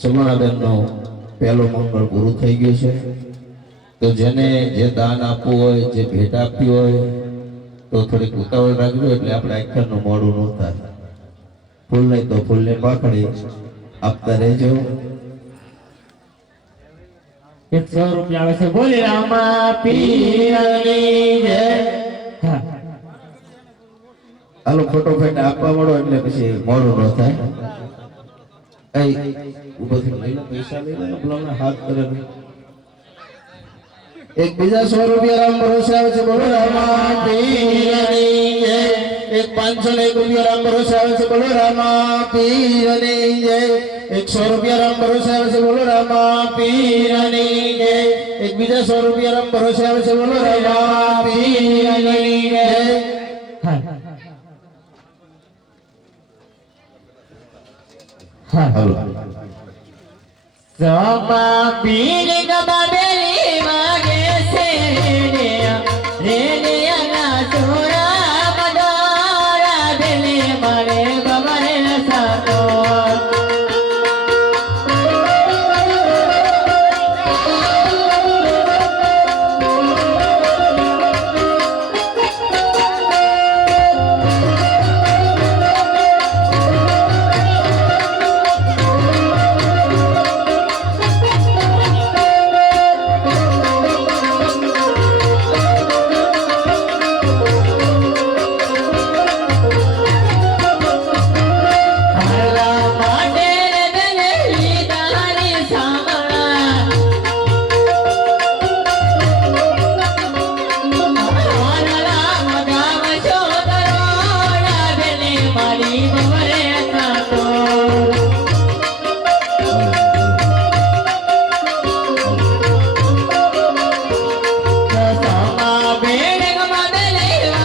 સુમણાબેનનો પહેલો મંગળ પૂરું થઈ ગયું છે. તો જેને જે દાન આપવું હોય, જે ભેટ આપવી હોય તો થોડીક ઉતાવળ રાખજો, એટલે આપણે આખ્યાનનું મોડું ન થાય. ફૂલ નહીં તો ફૂલને પાખડી આપતા રહેજો. 100 રૂપિયા આવે છે. બોલી રામા પીરની જય. હાલો ફોટોફેટ આપવા મળો એટલે પછી મોડું ન થાય. ઉપરથી લઈ લો, પૈસા લઈ લો, પેલા હાથ કરે. એક બીજા 100 રૂપિયા રામ ભરોસે આવે છે. બોલો રામા પીરની જય. એક 501 રૂપિયા રામ ભરોસે આવે છે. બોલો રામા પીરની જય. એક 100 રૂપિયા રામ ભરોસે આવે છે. બોલો રામા પીરની જય. એક બીજા 100 રૂપિયા રામ ભરોસે આવે છે. બોલો રામા પીરની જય. હા, હાલો. સમા પીર ગમા